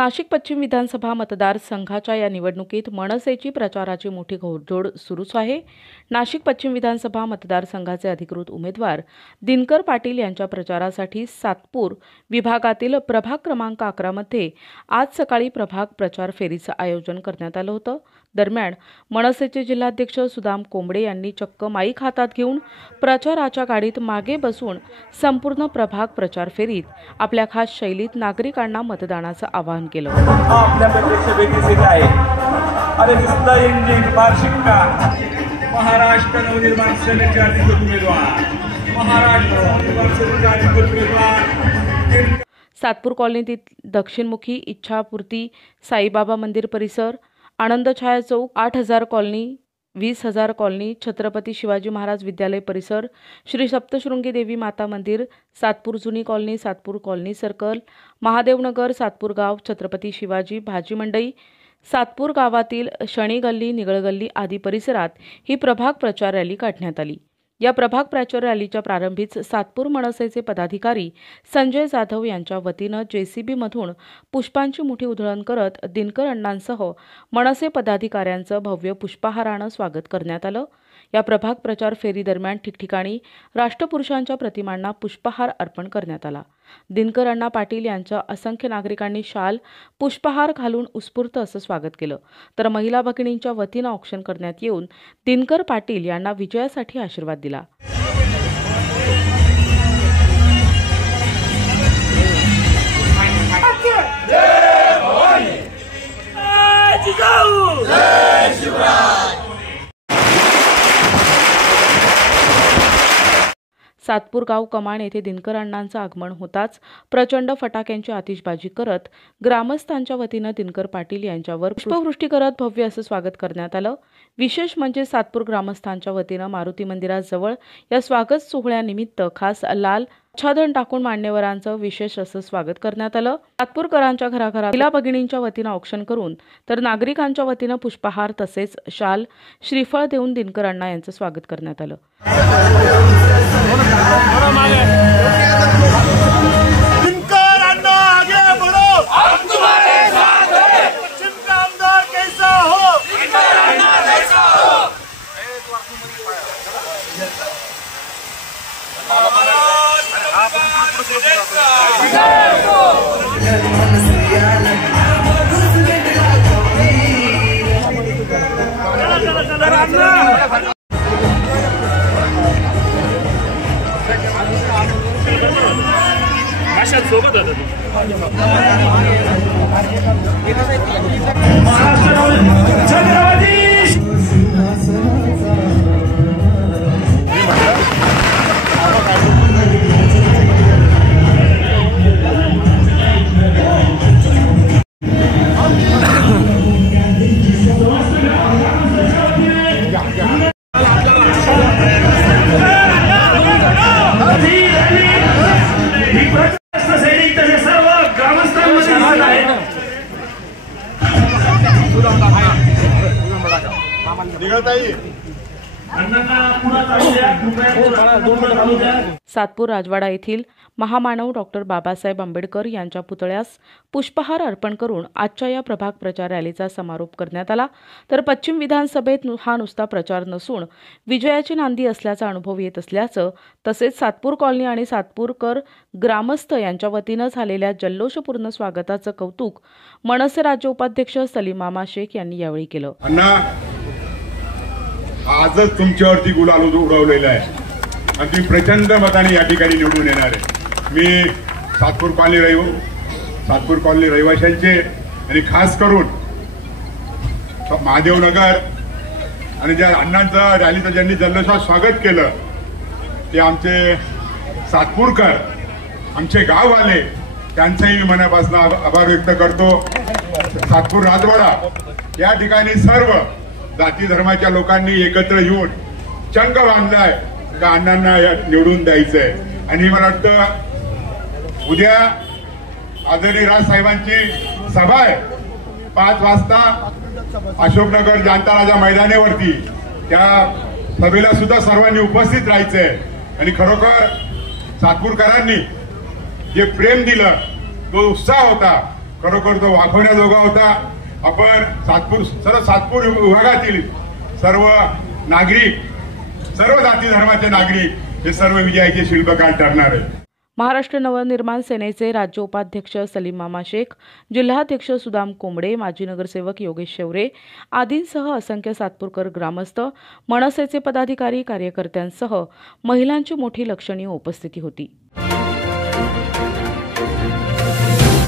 नाशिक पश्चिम विधानसभा मतदारसंघाच्या या निवडणुकीत मनसेची प्रचाराची मोठी घोडदौड सुरूच आहे। नाशिक पश्चिम विधानसभा मतदारसंघाचे अधिकृत उमेदवार दिनकर पाटील यांच्या प्रचारासाठी सातपूर विभागातील प्रभाग क्रमांक 11 मध्ये आज सकाळी प्रभाग प्रचार फेरीचं आयोजन करण्यात आलं होतं। दरम्यान मनसेचे जिल्हाध्यक्ष सुदाम कोंबडे यांनी चक्क माईक हातात घेऊन प्रचाराच्या गाडीत मागे बसून संपूर्ण प्रभाग प्रचार फेरीत आपल्या खास शैलीत नागरिकांना मतदानाचं आवाहन केलं। महाराष्ट्र नवनिर्माण सेनेचे अधिकृत उमेदवार सातपूर कॉलनीतील दक्षिणमुखी इच्छापूर्ती साईबाबा मंदिर परिसर, आनंद छाया चौक, 8000 कॉलनी, 20000 कॉलनी, छत्रपती शिवाजी महाराज विद्यालय परिसर, श्री सप्तशृंगी देवी माता मंदिर, सातपूर जुनी colony, Satpur colony circle, Mahadevnagar, Satpur गाव, छत्रपती शिवाजी भाजी मंडई, सातपूर गावातील शनी गल्ली, निगळ गल्ली आदी परिसरात ही प्रभाग प्रचार रॅली काढण्यात आली। या प्रभाग प्रचार रॅलीच्या प्रारंभीच सातपूर मनसेचे पदाधिकारी संजय जाधव यांच्या वतीनं जेसीबी मधून पुष्पांची मोठी उधळण करत दिनकर अण्णांसह मनसे पदाधिकाऱ्यांचं भव्य पुष्पहारानं स्वागत करण्यात आलं। या प्रभाग प्रचार फेरी दरम्यान ठिकठिकाणी राष्ट्रपुरुषांच्या प्रतिमांना पुष्पहार अर्पण करण्यात आला। दिनकर अण्णा पाटील यांच्या असंख्य नागरिकांनी शाल, पुष्पहार घालून उत्स्फूर्त असं स्वागत केलं, तर महिला भगिनींच्या वतीनं औक्षण करण्यात येऊन दिनकर पाटील यांना विजयासाठी आशीर्वाद दिला। सातपूर गाव कमान येथे दिनकर अण्णांचं आगमन होताच प्रचंड फटाक्यांची आतिषबाजी करत ग्रामस्थांच्या वतीनं दिनकर पाटील यांच्यावर पुष्पवृष्टी करत भव्य असं स्वागत करण्यात आलं। विशेष म्हणजे सातपूर ग्रामस्थांच्या वतीनं मारुती मंदिराजवळ या स्वागत सोहळ्यानिमित्त खास लाल आच्छादन टाकून मान्यवरांचं विशेष असं स्वागत करण्यात आलं। सातपूरकरांच्या घराघरात महिला भगिनींच्या वतीनं औक्षण करून तर नागरिकांच्या वतीनं पुष्पहार तसेच शाल, श्रीफळ देऊन दिनकर अण्णा यांचं स्वागत करण्यात आलं। दिनकर अन्ना आगे बढ़ो, हम तुम्हारे साथ हैं। पश्चिम का आमदार कैसा हो, दिनकर अन्ना कैसा हो। सोबत सातपूर राजवाडा येथील महामानव डॉक्टर बाबासाहेब आंबेडकर यांच्या पुतळ्यास पुष्पहार अर्पण करून आजच्या या प्रभाग प्रचार रॅलीचा समारोप करण्यात आला। तर पश्चिम विधानसभेत हा नुसता प्रचार नसून विजयाची नांदी असल्याचा अनुभव येत असल्याचं, तसेच सातपूर कॉलनी आणि सातपूरकर ग्रामस्थ यांच्या वतीनं झालेल्या जल्लोषपूर्ण स्वागताचं कौतुक मनसे राज्य उपाध्यक्ष सलीम मामा शेख यांनी यावेळी केलं। आजच तुमच्यावरती गुलाल उडवलेला आहे आणि तुम्ही प्रचंड मताने या ठिकाणी निवडून येणार आहे। मी सातपूर कॉलनी रहिवाशांचे आणि खास करून महादेवनगर आणि ज्या अण्णांचं रॅलीचं ज्यांनी जल्लोषात स्वागत केलं ते आमचे सातपूरकर, आमचे गाववाले, त्यांचाही मी मनापासून आभार व्यक्त करतो। सातपूर राजवाडा या ठिकाणी सर्व जाती धर्माच्या लोकांनी एकत्र येऊन चंग बांधलाय का अण्णांना निवडून द्यायचंय। आणि मला वाटतं उद्या आदरणीय राजसाहेबांची सभा आहे 5 वाजता अशोकनगर जनता राजा मैदानावरती। त्या सभेला सुद्धा सर्वांनी उपस्थित राहायचंय आणि खरोखर सातपूरकरांनी जे प्रेम दिलं, जो उत्साह होता खरोखर तो वाखवण्याजोगा होता. आपण सातपूर विभागातील सर्व नागरिक, सर्व जाती धर्माचे नागरिक हे सर्व विजयाचे शिल्पकार ठरणार आहे. महाराष्ट्र नवनिर्माण सेनेचे राज्य उपाध्यक्ष सलीम मामा शेख, जिल्हाध्यक्ष सुदाम कोंबडे, माजी नगरसेवक योगेश शेवरे आदींसह असंख्य सातपूरकर ग्रामस्थ, मनसेचे पदाधिकारी, कार्यकर्त्यांसह महिलांची मोठी लक्षणीय उपस्थिती होती.